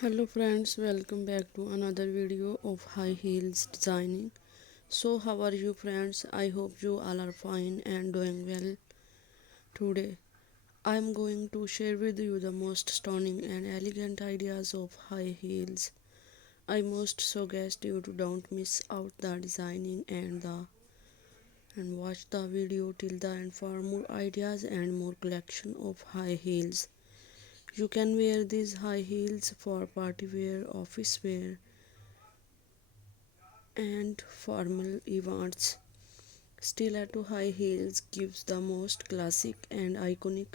Hello friends, welcome back to another video of high heels designing. So how are you friends? I hope you all are fine and doing well. Today I am going to share with you the most stunning and elegant ideas of high heels. I must suggest you to don't miss out the designing and watch the video till the end for more ideas and more collection of high heels. You can wear these high heels for party wear, office wear, and formal events. Stiletto high heels gives the most classic and iconic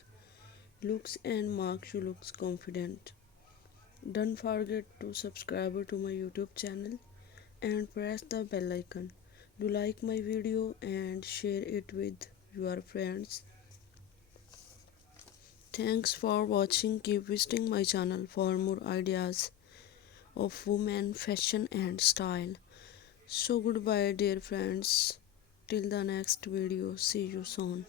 looks and makes you look confident. Don't forget to subscribe to my YouTube channel and press the bell icon. Do like my video and share it with your friends. Thanks for watching. Keep visiting my channel for more ideas of women, fashion and style. So goodbye dear friends. Till the next video. See you soon.